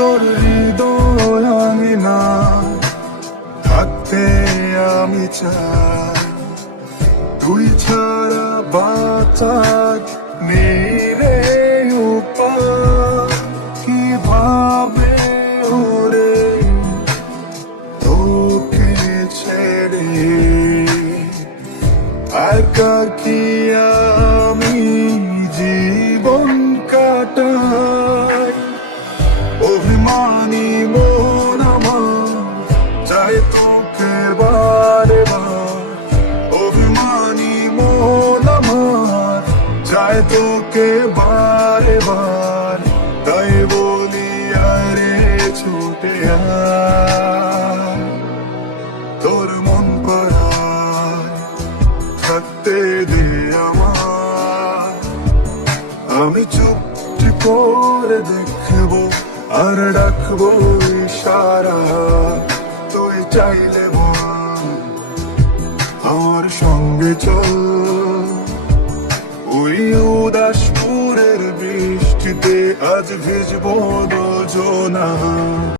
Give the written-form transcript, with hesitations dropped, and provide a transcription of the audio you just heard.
তোর হৃদয় আঙিনা থাকতে আমি চাই, তুই ছাড়া বাঁচার নেই রে উপায়। কিভাবে ওরে তোকে ছেড়ে একাকী আমি জীবন কাটাই। অভিমানী মন আমার চাই তোকে বারে বার, অভিমানী মন আমার চাই তোকে বারে বার। তাই বলি আরে ছুটে আয়, তোর মন পাড়ায় থাকতে দে আমার। আমি চুপটি করে দেখবো আর ডাকবো ইশারা, তুই চাইলে বল আমার সঙ্গে চল। ওই উদাস পুরের বৃষ্টিতে আজ ভিজবো দুজনা।